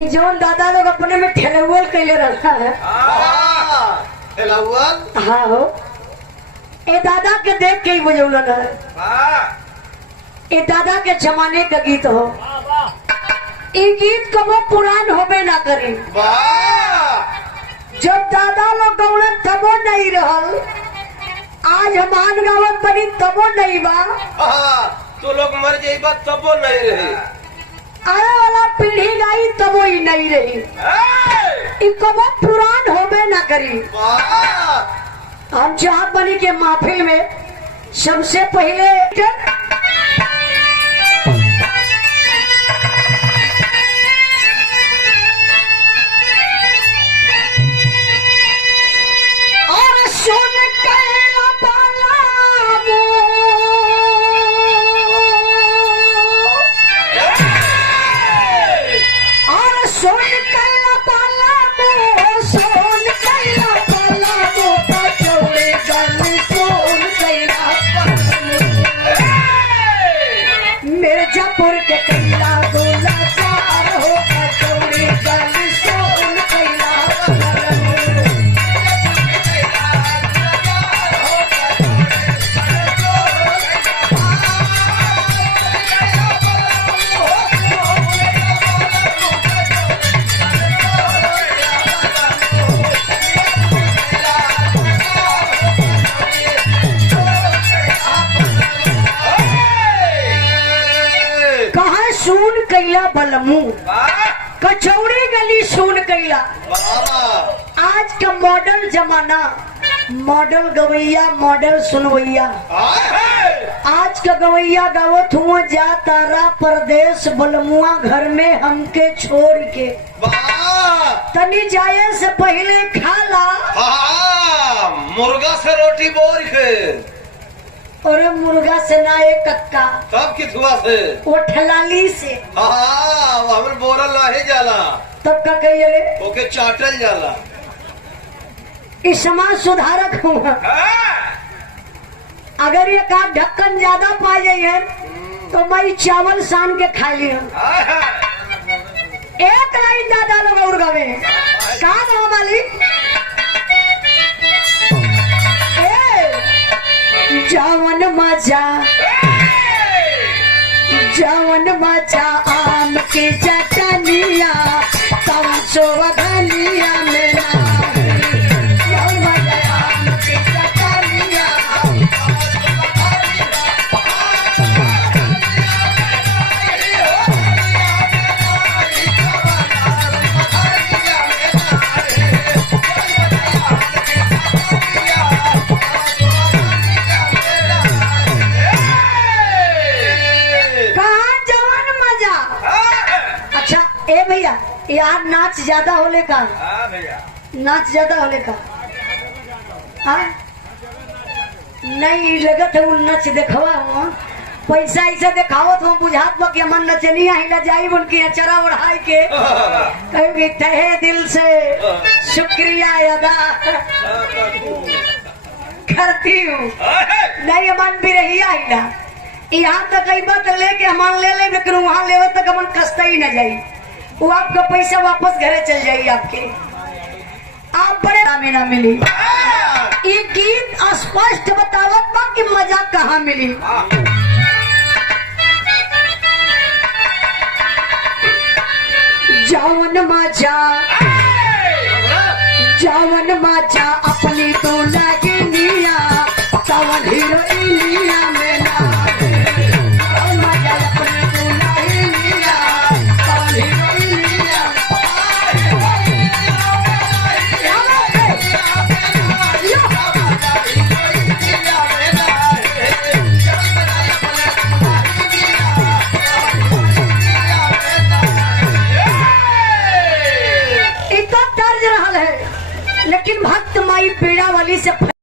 जौन दादा लोग अपने में ठेलुअल कैले रखा है। ठेलुअल हाँ हो, ए दादा के देख के ही बजौलन है। ए दादा के जमाने का गीत हो। ये गीत कबो पुरान होबे ना करी। जब दादा लोग गौलन तबो नहीं रहल, आज हमान गावत बनी तबो नहीं बा। तो लोग मर जाइबा तबो नहीं रहे। आने वाला पीढ़ी गाई तबो ही नहीं रही। कबो पुरान होबे ना करी। हम चाहत बनी के महफिल में सबसे पहले और सुन के मिर्जापुर के कैला गोला चार हो कचौड़ी गल सोन कैला सून कैला बलमू कचौड़ी गली सून कैला। आज का मॉडल जमाना, मॉडल गवैया मॉडल सुनवैया। आज का गवैया गावत हुआ जा तारा परदेश बलमुआ घर में हमके छोड़ के। तनी जाए से पहले खाला मुर्गा से रोटी बोर के। और मुर्गा से ना एक कक्का तब किथुआ से वो ठलाली से हमर बोरल नहीं जाला। तब का कहिए ओके चाटल जाला। इस समाज सुधारक हुआ। अगर ये का ढक्कन ज्यादा पा जाइए तो मैं चावल सान के खा लिया। एक लाइन ज्यादा लोग और गवे का गाँव वाली जवन मजा आम के चटनिया तम सो धनिया में आम के चटनिया। ए भैया यार नाच ज्यादा होले का। नाच ज्यादा होले का नहीं लगत है। नच देखवा हुआ पैसा ऐसा देखावत हो बुझात बा कि मन नचनिया हिला जाई उनकी अचरा उड़ाई के कहोगे तहे दिल से शुक्रिया अदा करती हूँ। नहीं मन भी रही हिला यहाँ तक कई बात लेके हम ले लेकिन वहाँ ले तक मन कस्ता ही न जाई। वो आपका पैसा वापस घरे चल जाएगी आपके। आप बड़े में ना मिली। ये गीत स्पष्ट बतावत बा कि मजा कहाँ मिली। जवन मजा अपनी तो लगनिया तवन हीरोइनिया में ना लेकिन भक्त माई पीड़ा वाली से